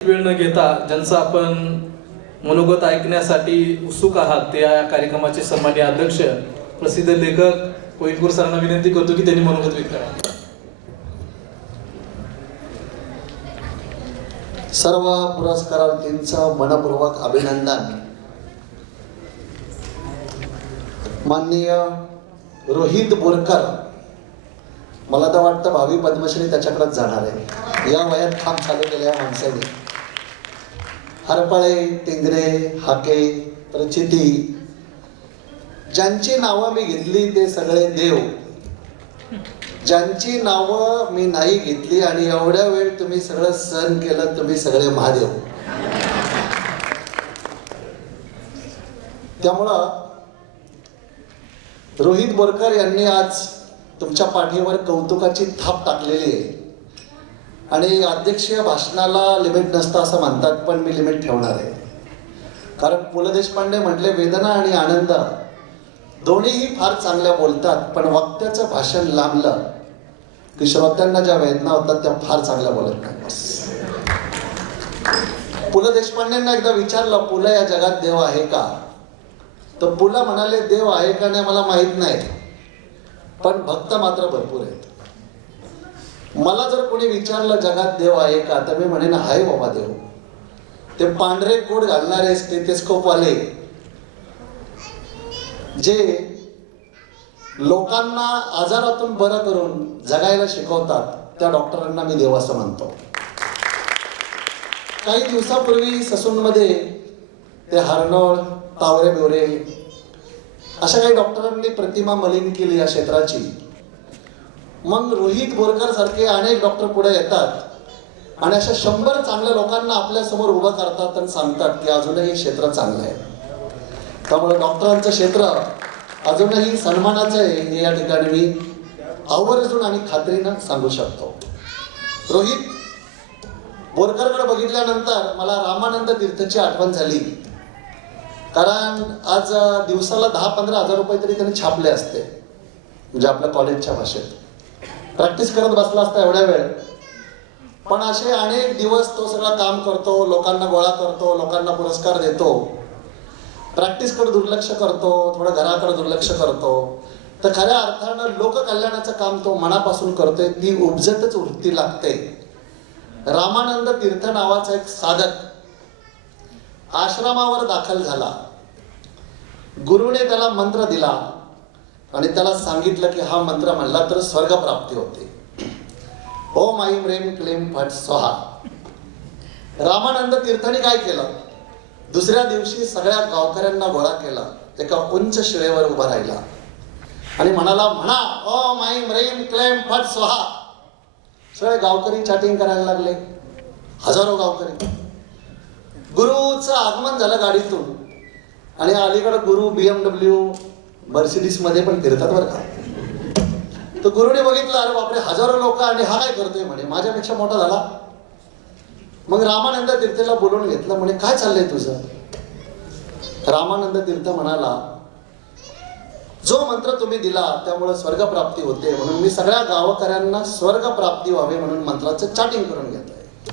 वेळ न घेता ज्यांचं आपण मनोगत ऐकण्यासाठी उत्सुक आहात ते या कार्यक्रमाचे सन्मान्य अध्यक्ष प्रसिद्ध लेखक कोईनपूर सरांना विनंती करतो की त्यांनी मनोगत व्यक्त करा. सर्व पुरस्कारार्थींचं मनपूर्वक अभिनंदन. माननीय रोहित बोरकर मला तर वाटतं भावी पद्मश्री त्याच्याकडेच जाणार आहे. या वयात काम चालू केल्या माणसाने. हरपळे टिंगरे हाके प्रचिती ज्यांची नावं मी घेतली ते सगळे देव. ज्यांची नावं मी नाही घेतली आणि एवढ्या वेळ तुम्ही सगळं सहन केलं तुम्ही सगळे महादेव. त्यामुळं रोहित बोरकर यांनी आज तुमच्या पाठीवर कौतुकाची थाप टाकलेली आहे. आणि अध्यक्षीय भाषणाला लिमिट नसतं असं म्हणतात पण मी लिमिट ठेवणार आहे. कारण पु ल देशपांडे म्हटले वेदना आणि आनंद दोन्हीही फार चांगल्या बोलतात पण वक्त्याचं भाषण लांबलं की श्रोत्यांना ज्या वेदना होतात त्या फार चांगल्या बोलत नाही. बस पु ल देशपांडेंना एकदा विचारलं पु ल या जगात देव आहे का? तर पु ल म्हणाले देव आहे का नाही मला माहीत नाही. पण भक्त मात्र भरपूर आहेत. मला जर कोणी विचारलं जगात देव आहे का? तर मी म्हणेन आहे बाबा देव. ते पांढरे कोट घालणारे स्टेथेस्कोपवाले. जे लोकांना आजारातून बरं करून जगायला शिकवतात त्या डॉक्टरांना मी देव असं म्हणतो. काही दिवसापूर्वी ससूनमध्ये ते हरनोळ तावरे बिवरे अशा काही डॉक्टरांनी प्रतिमा मलिन केली या क्षेत्राची. मग रोहित बोरकर सारखे अनेक डॉक्टर पुढे येतात. आणि अशा शंभर चांगल्या लोकांना आपल्यासमोर उभं करतात आणि सांगतात की अजूनही हे क्षेत्र चांगलं आहे. त्यामुळे डॉक्टरांचं क्षेत्र अजूनही सन्मानाचं आहे हे या ठिकाणी मी आवर्जून आणि खात्रीनं सांगू शकतो. रोहित बोरकरकडे बघितल्यानंतर मला रामानंद तीर्थची आठवण झाली. कारण आज दिवसाला दहा पंधरा हजार रुपये तरी त्यांनी छापले असते. म्हणजे आपल्या कॉलेजच्या भाषेत. प्रॅक्टिस करत बसला असता एवढ्या वेळ. पण असे अनेक दिवस तो सगळं काम करतो लोकांना गोळा करतो लोकांना पुरस्कार देतो. प्रॅक्टिसकडे दुर्लक्ष करतो थोडं घराकडे दुर्लक्ष करतो. तर खऱ्या अर्थानं लोककल्याणाचं काम तो मनापासून करतोय ती उपजतच वृत्ती लागते. रामानंद तीर्थ नावाचा एक साधक आश्रमावर दाखल झाला. गुरुने त्याला मंत्र दिला. आणि त्याला सांगितलं की हा मंत्र म्हणला तर स्वर्गप्राप्ती होते. ओम ऐम रेम क्लेम फट स्वाहा रामानंद तीर्थाने काय केलं? दुसऱ्या दिवशी सगळ्या गावकऱ्यांना गोळा केला. एका उंच शिळेवर उभा राहिला. आणि म्हणाला म्हणा ओम ऐम रेम क्लेम फट स्वाहा सगळे गावकरी चॅटिंग करायला लागले. हजारो गावकरी. गुरुचं आगमन झालं गाडीतून. आणि अलीकडे गुरु बीएमडब्ल्यू मर्सिडीजमध्ये पण फिरतात बरं का. तर गुरुने बघितलं अरे बापरे हजारो लोक आणि हा काय करतोय म्हणे. माझ्यापेक्षा मोठा झाला. मग रामानंद तीर्थेला बोलवून घेतलं म्हणे काय चाललंय तुझं? रामानंद तीर्थ म्हणाला जो मंत्र तुम्ही दिला त्यामुळे स्वर्गप्राप्ती होते म्हणून मी सगळ्या गावकऱ्यांना स्वर्गप्राप्ती व्हावी म्हणून मंत्राचं चाटिंग करून घेतोय